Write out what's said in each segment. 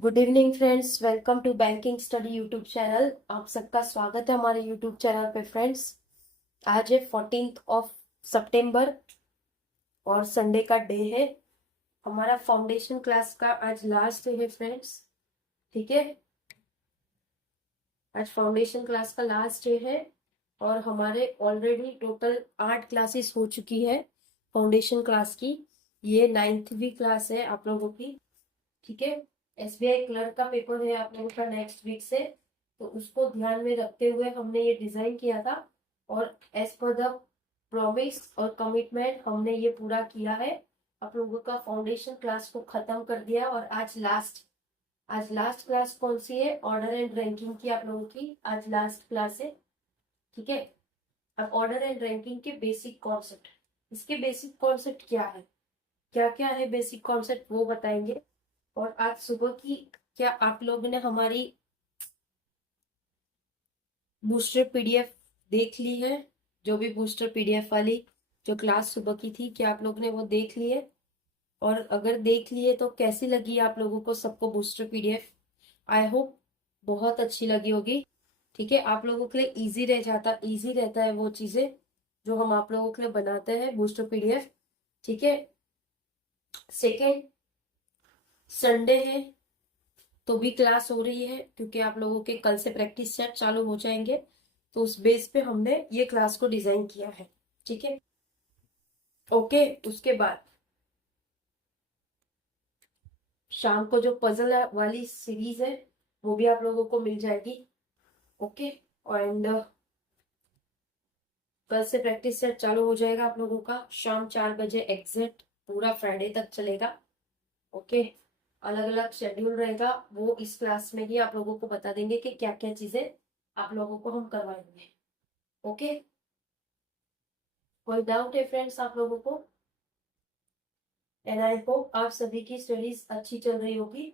Good evening friends, welcome to banking study YouTube channel. आप सबका स्वागत है हमारे यूट्यूब चैनल पे फ्रेंड्स। आज है 14 सितंबर और संडे का डे है। हमारा फाउंडेशन क्लास का आज लास्ट डे है फ्रेंड्स। ठीक है, आज फाउंडेशन क्लास का लास्ट डे है और हमारे ऑलरेडी टोटल 8 क्लासेस हो चुकी है फाउंडेशन क्लास की। ये 9वीं क्लास है आप लोगों की। ठीक है, एसबीआई क्लर्क का पेपर है आप लोगों का नेक्स्ट वीक से, तो उसको ध्यान में रखते हुए हमने ये डिजाइन किया था और एज पर द प्रॉमिस और कमिटमेंट हमने ये पूरा किया है। आप लोगों का फाउंडेशन क्लास को खत्म कर दिया और आज लास्ट क्लास कौन सी है? ऑर्डर एंड रैंकिंग की आप लोगों की आज लास्ट क्लास है। ठीक है, अब ऑर्डर एंड रैंकिंग के बेसिक कॉन्सेप्ट, इसके बेसिक कॉन्सेप्ट क्या है, क्या क्या है बेसिक कॉन्सेप्ट वो बताएंगे। और आज सुबह की क्या आप लोगों ने हमारी बूस्टर पीडीएफ देख ली है? जो भी बूस्टर पीडीएफ वाली जो क्लास सुबह की थी, क्या आप लोगों ने वो देख ली है? और अगर देख लिए तो कैसी लगी आप लोगों को सबको बूस्टर पीडीएफ? आई होप बहुत अच्छी लगी होगी। ठीक है, आप लोगों के लिए इजी रहता है वो चीजें जो हम आप लोगों के लिए बनाते हैं बूस्टर पीडीएफ। ठीक है, सेकेंड संडे है तो भी क्लास हो रही है क्योंकि आप लोगों के कल से प्रैक्टिस सेट चालू हो जाएंगे, तो उस बेस पे हमने ये क्लास को डिजाइन किया है। ठीक है, ओके। उसके बाद शाम को जो पजल वाली सीरीज है वो भी आप लोगों को मिल जाएगी। ओके, एंड कल से प्रैक्टिस सेट चालू हो जाएगा आप लोगों का शाम 4 बजे एग्जैक्ट, पूरा फ्राइडे तक चलेगा। ओके, अलग अलग शेड्यूल रहेगा, वो इस क्लास में ही आप लोगों को बता देंगे कि क्या क्या चीजें आप लोगों को हम करवाएंगे। ओके, कोई डाउट है फ्रेंड्स आप लोगों को? एंड आई होप आप सभी की स्टडीज अच्छी चल रही होगी।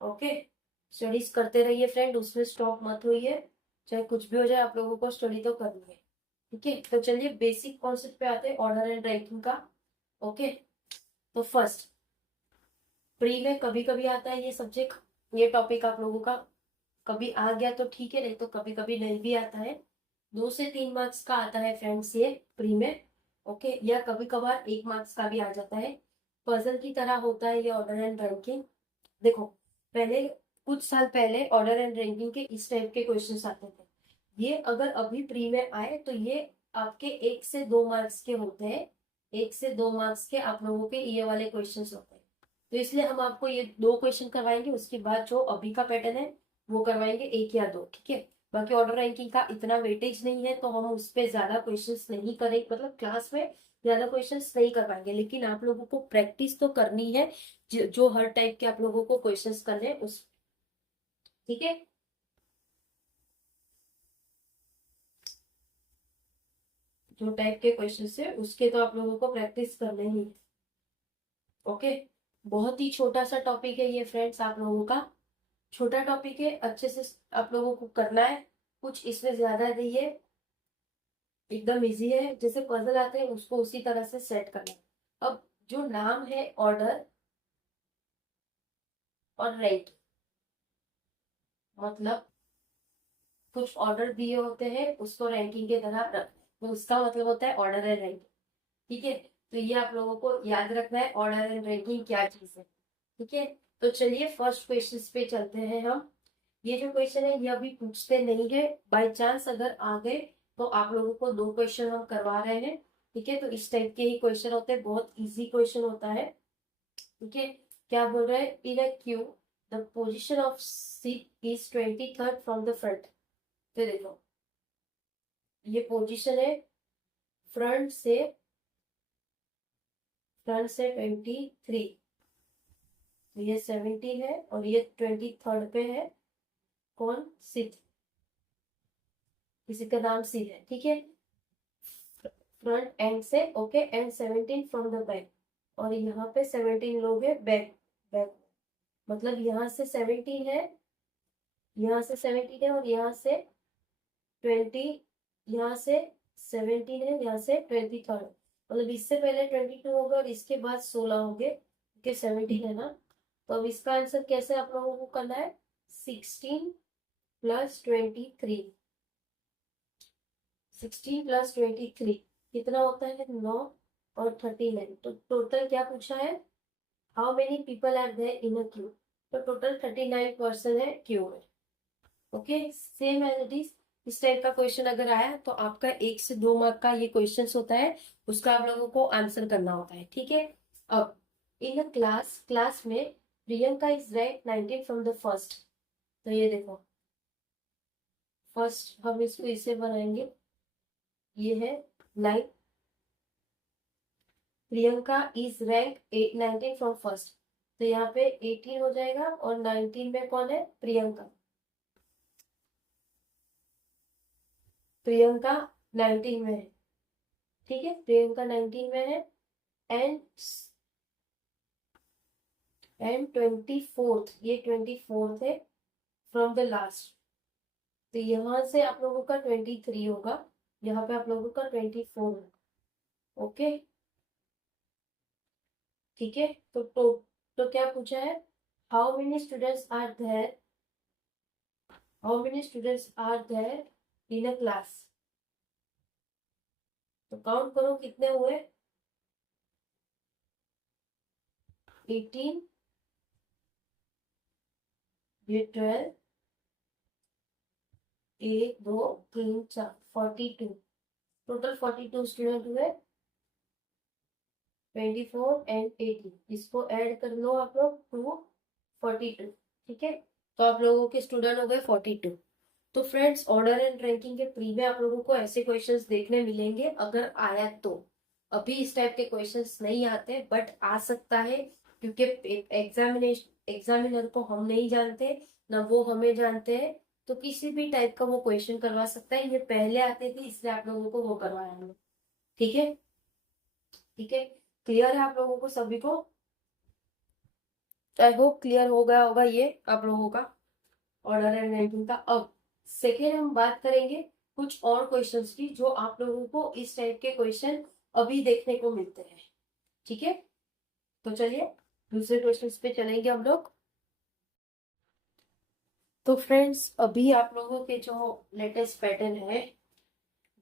ओके, स्टडीज करते रहिए फ्रेंड, उसमें स्टॉप मत होइए, चाहे कुछ भी हो जाए आप लोगों को स्टडी तो करनी है। ठीक है, तो चलिए बेसिक कॉन्सेप्ट पे आते हैं ऑर्डर एंड रैंकिंग का। ओके, तो फर्स्ट प्री में कभी कभी आता है ये सब्जेक्ट, ये टॉपिक आप लोगों का कभी आ गया तो ठीक है, नहीं तो कभी कभी नहीं भी आता है। 2 से 3 मार्क्स का आता है फ्रेंड्स ये प्री में। ओके, या कभी कभार 1 मार्क्स का भी आ जाता है। पजल की तरह होता है ये ऑर्डर एंड रैंकिंग। देखो, पहले कुछ साल पहले ऑर्डर एंड रैंकिंग के इस टाइप के क्वेश्चंस आते थे। ये अगर अभी प्री में आए तो ये आपके 1 से 2 मार्क्स के होते हैं। 1 से 2 मार्क्स के आप लोगों के ये वाले क्वेश्चंस होते हैं। तो इसलिए हम आपको ये 2 क्वेश्चन करवाएंगे, उसके बाद जो अभी का पैटर्न है वो करवाएंगे 1 या 2। ठीक है, बाकी ऑर्डर रैंकिंग का इतना वेटेज नहीं है तो हम उस पर ज्यादा क्वेश्चंस नहीं करेंगे, मतलब क्लास में ज्यादा क्वेश्चंस नहीं करवाएंगे, लेकिन आप लोगों को प्रैक्टिस तो करनी है जो हर टाइप के आप लोगों को क्वेश्चंस करने हैं उस। ठीक है, जो टाइप के क्वेश्चंस है उसके तो आप लोगों को प्रैक्टिस करने ही है। ओके, बहुत ही छोटा सा टॉपिक है ये फ्रेंड्स आप लोगों का, छोटा टॉपिक है, अच्छे से आप लोगों को करना है, कुछ इसमें ज्यादा नहीं है, एकदम इजी है। जैसे पजल आते हैं उसको उसी तरह से सेट करना है। अब जो नाम है ऑर्डर और रैंक, मतलब कुछ ऑर्डर दिए होते हैं उसको रैंकिंग के तरह रखना है, तो उसका मतलब होता है ऑर्डर एंड रैंकिंग। ठीक है, तो ये आप लोगों को याद रखना है ऑर्डर एंड रैंकिंग क्या चीज है। ठीक है, तो चलिए फर्स्ट क्वेश्चन पे चलते हैं हम। ये जो क्वेश्चन है ये अभी पूछते नहीं है, बाय चांस अगर आ गए तो आप लोगों को 2 क्वेश्चन हम करवा रहे हैं। ठीक है, तो इस टाइप के ही क्वेश्चन होते हैं, बहुत इजी क्वेश्चन होता है। ठीक है, क्या बोल रहा है? In a Q the position of seat is 23rd from the front. तो देखो, ये पोजीशन है फ्रंट से, फ्रंट से 23, तो ये 70 है और ये 23rd पे है। कौन? सिद्ध, किसी का नाम सिद्ध है। ठीक है, फ्रंट एंड से, okay, and 17 from the back, और यहाँ पे 17 लोग हैं बैक, बैक मतलब यहाँ से 17 है, यहाँ से 17 है और यहाँ से 20, यहाँ से 17 है, यहाँ से 23rd, मतलब इससे पहले 22 होगा और इसके बाद 16 होंगे क्योंकि 17 है ना। तो अब इसका आंसर कैसे आप लोगों को करना है, 16 प्लस 23, 16 प्लस 23 कितना होता है, 9 और 39। तो टोटल क्या पूछा है, how many people are there in a queue. तो टोटल 39 पर्सन है क्यू में। Okay, same as it is. इस टाइप का क्वेश्चन अगर आया तो आपका 1 से 2 मार्क का ये क्वेश्चन होता है, उसका आप लोगों को आंसर करना होता है, ठीक है। अब इन अ क्लास, क्लास में Priyanka is rank 19 from the first. तो ये देखो, फर्स्ट हम इसको इसे बनाएंगे, ये है 9, Priyanka is rank 19 from first. तो यहाँ पे 18 हो जाएगा और 19 में कौन है, प्रियंका। प्रियंका 19 में है, ठीक है, प्रियंका 19 में है। एंड एंड 24th, ये 24th है फ्रॉम द लास्ट। तो यहाँ से आप लोगों का 23 होगा, यहाँ पे आप लोगों का 24 होगा। ओके, ठीक है। तो क्या पूछा है, how many students are there, how many students are there in a class. तो काउंट करो कितने हुए, 18, ये 12, 1 2 3 4, 42, टोटल 42 स्टूडेंट हुए। 24 एंड 18, इसको ऐड कर लो आप लोग, 42, ठीक है। तो आप लोगों के स्टूडेंट हो गए 42। तो फ्रेंड्स, ऑर्डर एंड रैंकिंग के प्री में आप लोगों को ऐसे क्वेश्चंस देखने मिलेंगे अगर आया तो। अभी इस टाइप के क्वेश्चंस नहीं आते, बट आ सकता है, क्योंकि एग्जामिनर को हम नहीं जानते, ना वो हमें जानते हैं। तो किसी भी टाइप का वो क्वेश्चन करवा सकता है, ये पहले आते थे इसलिए आप लोगों को वो करवाया हमने, ठीक है। ठीक है, क्लियर है आप लोगों को सभी को, आई होप क्लियर हो गया होगा ये आप लोगों का ऑर्डर एंड रैंकिंग का। अब सेकेंड हम बात करेंगे कुछ और क्वेश्चंस की, जो आप लोगों को इस टाइप के क्वेश्चन अभी देखने को मिलते हैं, ठीक है। तो चलिए दूसरे क्वेश्चंस पे चलेंगे हम लोग। तो फ्रेंड्स, अभी आप लोगों के जो लेटेस्ट पैटर्न है,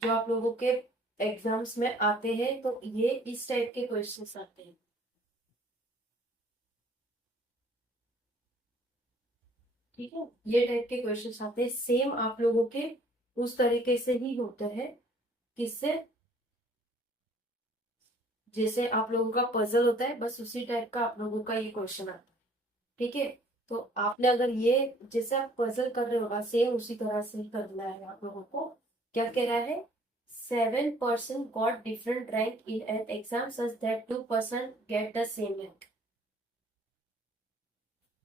जो आप लोगों के एग्जाम्स में आते हैं, तो ये इस टाइप के क्वेश्चंस आते हैं, ठीक है। ये टाइप के क्वेश्चंस आते हैं, सेम आप लोगों के उस तरीके से ही होते हैं, किससे, जैसे आप लोगों का पजल होता है, बस उसी टाइप का आप लोगों का ये क्वेश्चन आता है, ठीक है। तो आपने अगर ये जैसे आप पजल कर रहे होगा, सेम उसी तरह से ही करना है आप लोगों को। क्या कह रहा है, 7 person got different rank in an exam such that 2 person get the same rank,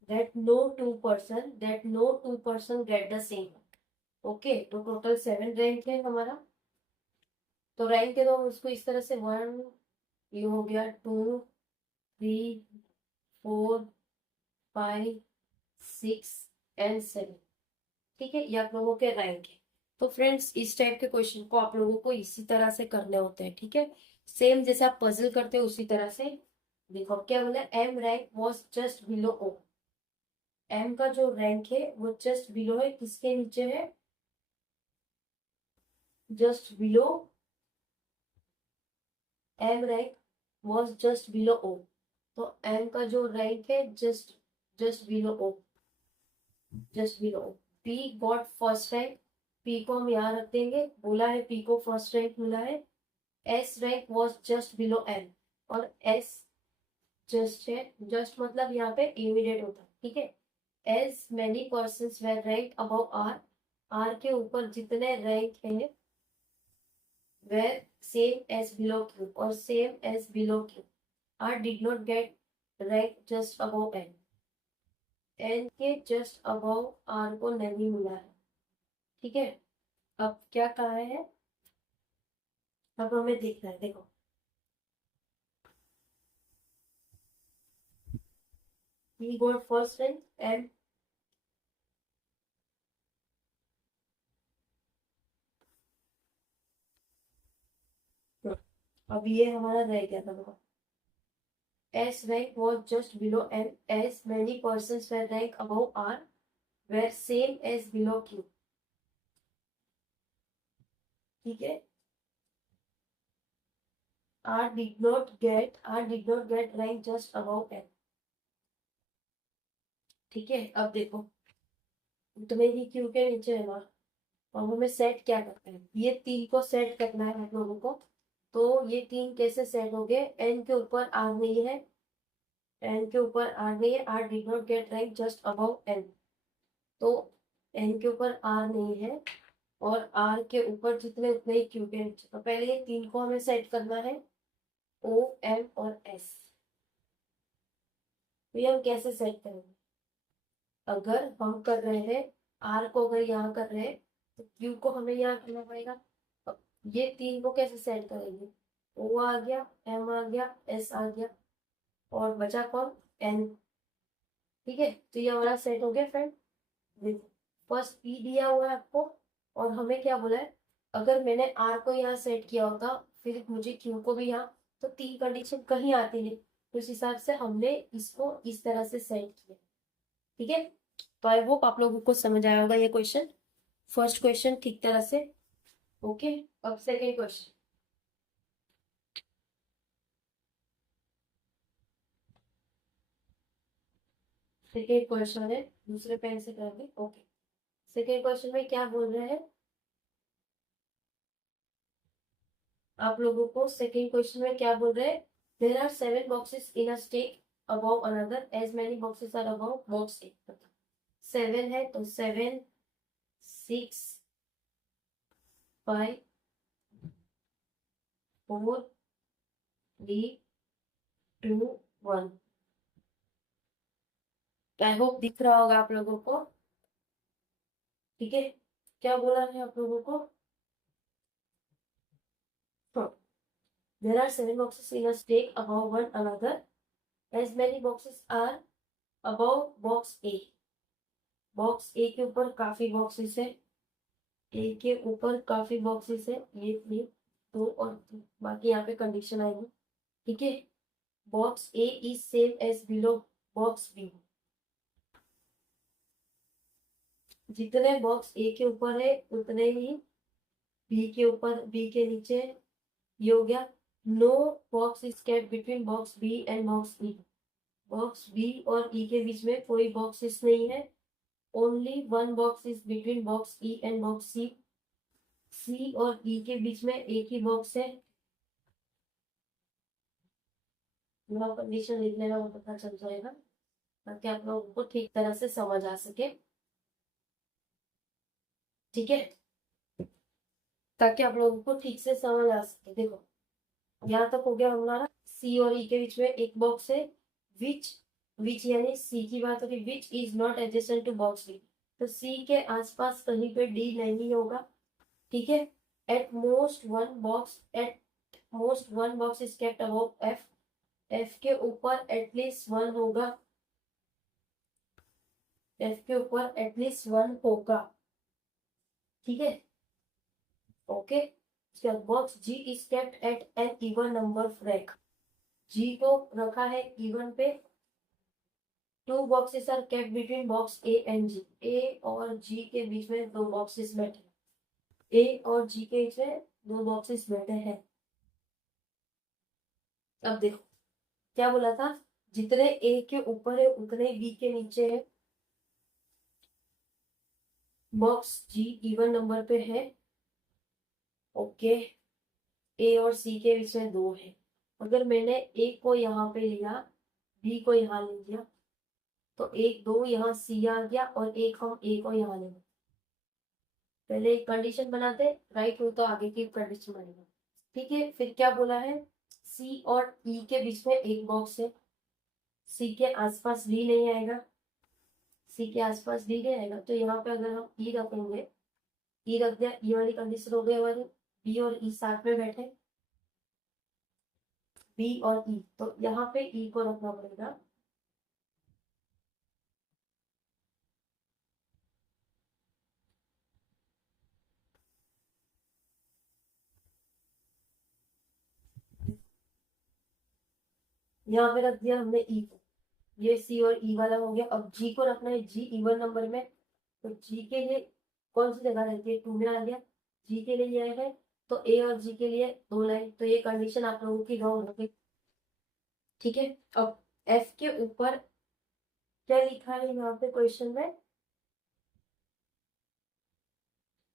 that no 2 person get the same rank। Okay, तो टोटल 7 रैंक है हमारा। तो रैंक है तो हम उसको इस तरह से 1, ये हो गया 2, 3, 4, 5, 6 एंड 7, ठीक है, ये आप लोगों के रैंक है। तो फ्रेंड्स, इस टाइप के क्वेश्चन को आप लोगों को इसी तरह से करने होते हैं, ठीक है। सेम जैसे आप पजल करते हो उसी तरह से। देखो क्या बोला, M rank was just below O. M का जो रैंक है वो जस्ट बिलो है, किसके नीचे है, just below, M rank was just below O. तो एम का जो रैंक है just just below O, just below. P got first rank, P को हम यहाँ रख देंगे, बोला है पी को फर्स्ट रैंक मिला है। S rank was just below M, और एस जस्ट है, जस्ट मतलब यहाँ पे इमीडिएट होता है, ठीक है। As many person were rank above R, R के ऊपर जितने रैंक है, were same as below Q, और same as below Q. R did not get rank just above N, N के जस्ट अबव आर को नहीं मिला है, ठीक है। अब क्या कहा है, अब हमें देखना है, देखो he got first rank and अब ये हमारा रह गया था, देखो S rank was just below M as many persons were rank above R were same as below Q. ठीक है, R did not get rank just above M. ठीक है, अब देखो उतने ही Q के नीचे है ना, अब हमें सेट क्या करना है, ये तीन को सेट करना है हम लोगों को। तो ये तीन कैसे सेट हो गए, N के ऊपर R नहीं है, N के ऊपर R नहीं है, R did not get rank just above N, तो N के ऊपर R नहीं है और R के ऊपर जितने उतने ही Q के नीचे। तो पहले ये तीन को हमें सेट करना है, O, M और S। तो ये हम कैसे सेट करेंगे, अगर हम कर रहे हैं R को अगर यहाँ कर रहे हैं तो Q को हमें यहाँ करना पड़ेगा। अब ये तीन को कैसे सेट करेंगे, O आ गया, M आ गया, S आ गया और बचा कौन, N। ठीक है, तो ये हमारा सेट हो गया फ्रेंड। देखो फर्स्ट P दिया हुआ है आपको और हमें क्या बोला है, अगर मैंने R को यहाँ सेट किया होता फिर मुझे Q को भी यहाँ, तो तीन कंडीशन कहीं आती नहीं, तो इस हिसाब से हमने इसको इस तरह से सेट किया। ठीक है, तो आई होप आप लोगों को समझ आया होगा ये क्वेश्चन, फर्स्ट क्वेश्चन ठीक तरह से। ओके, अब सेकेंड क्वेश्चन। सेकेंड क्वेश्चन है, दूसरे पेन से करेंगे। ओके, सेकेंड क्वेश्चन में क्या बोल रहे हैं आप लोगों को, सेकेंड क्वेश्चन में क्या बोल रहे हैं, there are 7 boxes in a stack above another as many boxes are above box A. 7 है तो 7, 6, 5, 4, 3, 2, 1। आई होप दिख रहा होगा आप लोगों को। ठीक है, क्या बोला है आप लोगों को, there are 7 boxes in a stack above one another as many boxes are above box A. Box A के ऊपर काफी बॉक्सेस है, ए के ऊपर काफी बॉक्सेस है, ये दो और बाकी यहाँ पे कंडीशन आएगी। ठीक है, box A is same as below box B. जितने बॉक्स ए के ऊपर है उतने ही बी के ऊपर, बी के नीचे, ये हो गया। No box is kept between box B and box E. Box B और ई के बीच में कोई बॉक्सेस नहीं है, only one box is between box E and box C. C और ई के बीच में एक ही बॉक्स है। कंडीशन लिखने में पता चल जाएगा ताकि आप लोगों को ठीक तरह से समझ आ सके। ठीक है, ताकि आप लोगों को ठीक से समझ आ सके। देखो यहाँ तक हो गया हमारा, सी और ई के बीच में एक बॉक्स है, विच विच यानी सी की बात होगी, which is not adjacent to box D, तो सी के आसपास कहीं पे डी नहीं होगा। ठीक है, at most one box is kept above F. F के ऊपर एटलीस्ट वन होगा, एफ के ऊपर एटलीस्ट वन होगा। ठीक है, okay. Box G is kept at an even number of rack. G को रखा है इवन पे। Two boxes are kept between box A and G. A और जी के बीच में दो बॉक्सेस बैठे, ए और जी के बीच में दो बॉक्सेस बैठे हैं। अब देखो क्या बोला था, जितने ए के ऊपर है उतने बी के नीचे है। बॉक्स जी इवन नंबर पे है। ओके, ए और सी के बीच में दो है। अगर मैंने ए को यहाँ पे लिया, बी को यहाँ ले लिया, तो एक दो यहाँ सी आ गया और एक हम ए को यहाँ ले, पहले एक कंडीशन बनाते, राइट हो तो आगे की कंडीशन बनेगा। ठीक है, फिर क्या बोला है, सी और ई के बीच में एक बॉक्स है, सी के आसपास डी नहीं आएगा, सी के आसपास डी नहीं आएगा, तो यहाँ पे अगर हम ई रखेंगे, ई रख दिया, ई वाली कंडीशन हो गई हमारी, बी और ई साथ में बैठे, बी और ई, तो यहाँ पे ई को रखना पड़ेगा। यहाँ पे रख दिया हमने ई को, ये सी और ई वाला हो गया। अब जी को रखना है, जी इवन नंबर में, तो जी के लिए कौन सी जगह रहती है, 2 में आ गया। जी के लिए ये है, तो ए और जी के लिए 2 लाइन, तो ये कंडीशन आप लोगों की रॉन्ग हो गई। ठीक है, अब एफ के ऊपर क्या लिखा है यहाँ पे क्वेश्चन में,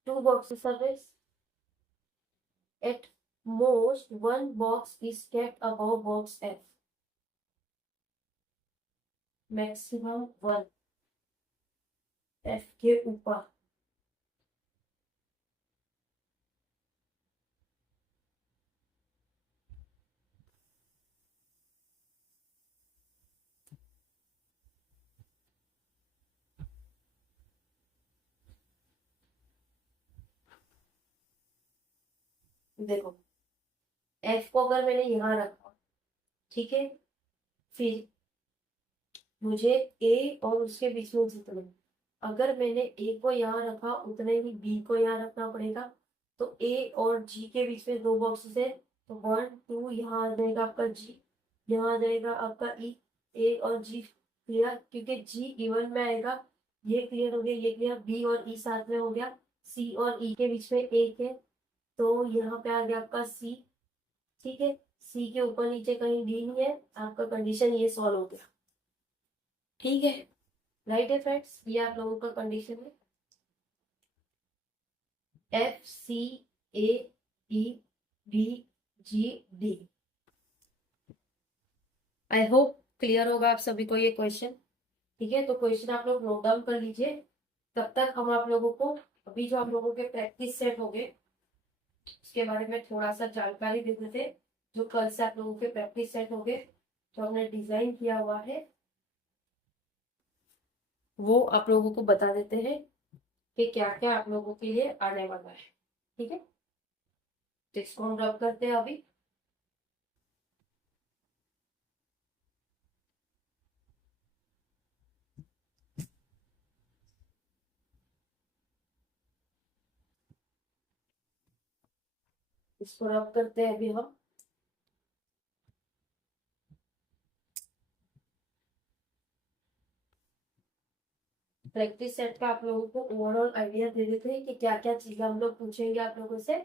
2 boxes are raised. At most, 1 box is kept above box F. Maximum 1 F के ऊपर। देखो, F को अगर मैंने यहाँ रखा, ठीक है, फिर मुझे ए और उसके बीच में जितना, अगर मैंने ए को यहाँ रखा उतने ही बी को यहाँ रखना पड़ेगा। तो ए और जी के बीच में 2 बॉक्सेस है, तो 1 2 यहाँ आ जाएगा आपका जी, यहाँ आ जाएगा आपका ई, ए और जी क्लियर, क्योंकि जी इवन में आएगा। ये क्लियर हो गया, ये क्लियर, बी और ई साथ में हो गया। सी और ई के बीच में एक है, तो यहाँ पे आ गया आपका सी। ठीक है, सी के ऊपर नीचे कहीं डी नहीं है, आपका कंडीशन ये सॉल्व हो गया। ठीक है, राइट है फ्रेंड्स, ये आप लोगों का कंडीशन है। F C A E B G D. I hope clear होगा आप सभी को ये क्वेश्चन। ठीक है, तो क्वेश्चन आप लोग नोट डाउन कर लीजिए। तब तक हम आप लोगों को अभी जो आप लोगों के प्रैक्टिस सेट हो गए उसके बारे में थोड़ा सा जानकारी दे देते। जो कल से आप लोगों के प्रैक्टिस सेट हो गए, जो हमने डिजाइन किया हुआ है, वो आप लोगों को बता देते हैं कि क्या क्या आप लोगों के लिए आने वाला है। ठीक है, तो इसको हम रब करते हैं अभी। इसको रब करते हैं अभी हम। प्रैक्टिस सेट का आप लोगों को ओवरऑल आइडिया दे देते हैं कि क्या क्या चीजें हम लोग पूछेंगे आप लोगों से।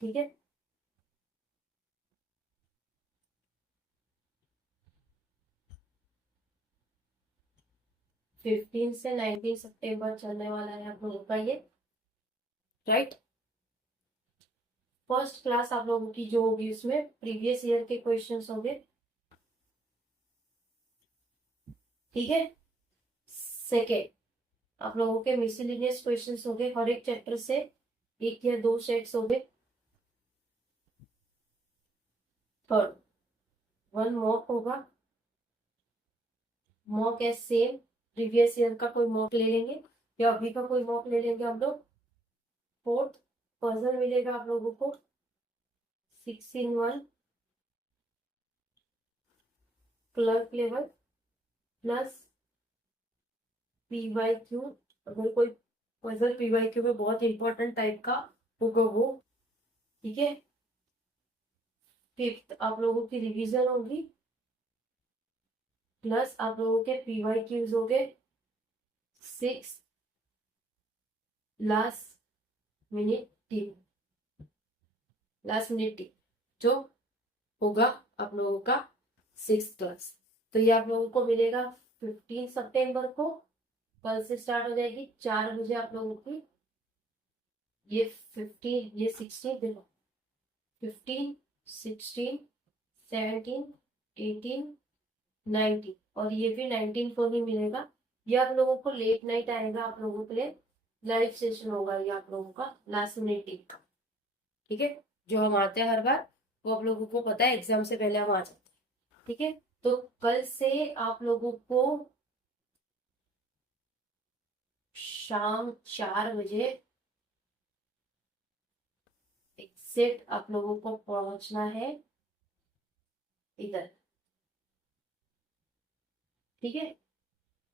ठीक है, 15 से 19 सितंबर चलने वाला है आप लोगों का ये, राइट। फर्स्ट क्लास आप लोगों की जो होगी उसमें प्रीवियस ईयर के क्वेश्चंस होंगे। ठीक है, सेकेंड आप लोगों के मिसलिनियस क्वेश्चंस होंगे, हर एक चैप्टर से 1 या 2 सेट्स होंगे। थर्ड 1 मॉक होगा, mock as same, previous year का कोई मॉक ले लेंगे या अभी का कोई मॉक ले लेंगे हम लोग। फोर्थ पजल मिलेगा आप लोगों को 6 in 1 clerk level plus PYQ। अगर कोई पजल PYQ में बहुत इंपॉर्टेंट टाइप का होगा वो। ठीक है, फिफ्थ आप लोगों की रिवीजन होगी, प्लस आप लोगों के PYQs हो गए। Six last minute team, last minute team जो होगा आप लोगों का 6th क्लास। तो ये आप लोगों को मिलेगा 15 सितंबर को, कल से स्टार्ट हो जाएगी 4 बजे आप लोगों की। ये 15 ये 16 देखो, 15 16 17 18 19 और ये भी 19 को ही मिलेगा। ये आप लोगों को लेट नाइट आएगा, आप लोगों के लिए लाइव सेशन होगा ये आप लोगों का लास्ट मिनट का। ठीक है, जो हम आते हैं हर बार, वो आप लोगों को पता है एग्जाम से पहले हम आ जाते हैं। ठीक है, तो कल से आप लोगों को शाम 4 बजे एग्जैक्ट आप लोगों को पहुंचना है इधर। ठीक है,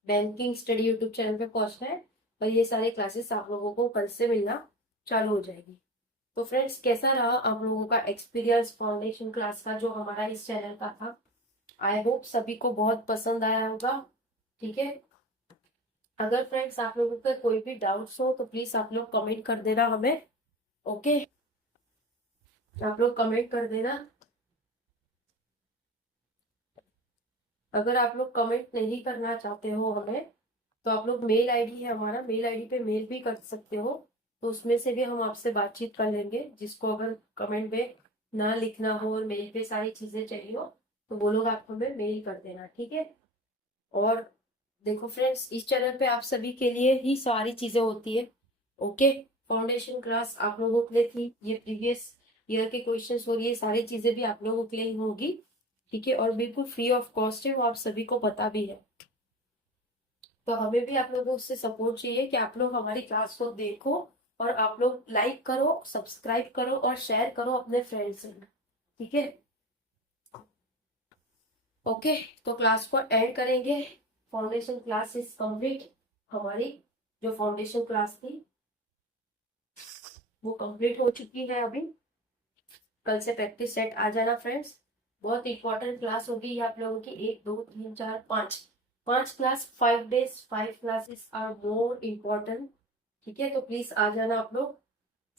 बैंकिंग स्टडी यूट्यूब चैनल पे पहुंचना है और ये सारी क्लासेस आप लोगों को कल से मिलना चालू हो जाएगी। तो फ्रेंड्स, कैसा रहा आप लोगों का एक्सपीरियंस फाउंडेशन क्लास का जो हमारा इस चैनल का था? आई होप सभी को बहुत पसंद आया होगा। ठीक है, अगर फ्रेंड्स आप लोगों का कोई भी डाउट्स हो तो प्लीज आप लोग कमेंट कर देना हमें। ओके, आप लोग कमेंट कर देना। अगर आप लोग कमेंट नहीं करना चाहते हो हमें, तो आप लोग मेल आईडी है हमारा, मेल आईडी पे मेल भी कर सकते हो। तो उसमें से भी हम आपसे बातचीत कर लेंगे। जिसको अगर कमेंट में ना लिखना हो और मेल पे सारी चीजें चाहिए हो, तो वो लोग आप हमें मेल कर देना। ठीक है। और देखो फ्रेंड्स, इस चैनल पे आप सभी के लिए ही सारी चीजें होती है। ओके, फाउंडेशन क्लास आप लोगों के लिए थी, ये प्रीवियस ईयर के क्वेश्चंस और ये सारी चीजें भी आप लोगों के लिए ही होगी। ठीक है, और बिल्कुल फ्री ऑफ कॉस्ट है, वो आप सभी को पता भी है। तो हमें भी आप लोगों से सपोर्ट चाहिए कि आप लोग हमारी क्लास को देखो, और आप लोग लाइक करो, सब्सक्राइब करो और शेयर करो अपने फ्रेंड्स से। ठीक है, ओके। तो क्लास को एंड करेंगे। Foundation class is complete. हमारी जो फाउंडेशन क्लास थी वो कंप्लीट हो चुकी है अभी। कल से प्रैक्टिस सेट आ जाना फ्रेंड्स। बहुत इंपॉर्टेंट क्लास होगी आप लोगों की। 1 2 3 4 5 5 class, 5 days, 5 classes are more important. ठीक है, तो प्लीज आ जाना आप लोग।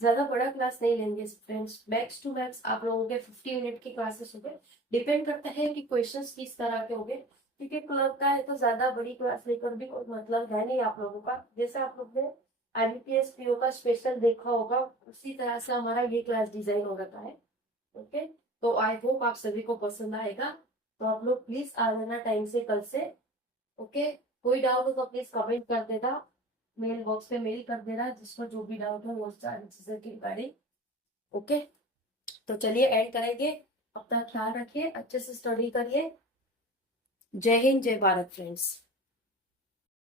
ज्यादा बड़ा क्लास नहीं लेंगे फ्रेंड्स, मैक्स टू मैक्स आप लोगों के 50 मिनट की क्लासेस हो गए। डिपेंड करता है कि क्वेश्चंस किस तरह के होंगे। क्योंकि क्लब का है तो ज्यादा बड़ी क्लास लेकर भी कोई मतलब है नहीं आप लोगों का। जैसे आप लोग ने IBPS पीओ का स्पेशल देखा होगा, उसी तरह से हमारा ये क्लास डिजाइन हो रखा है। ओके, तो आई होप आप सभी को पसंद आएगा। तो आप लोग प्लीज आ जाना टाइम से कल से। ओके, कोई डाउट हो तो प्लीज कमेंट कर देना, मेल बॉक्स पे मेल कर देना, जिसको जो भी डाउट हो वो सारी चीजें की रिगार्डिंग। ओके, तो चलिए एंड करेंगे। अपना ख्याल रखिए, अच्छे से स्टडी करिए। जय हिंद, जय भारत फ्रेंड्स।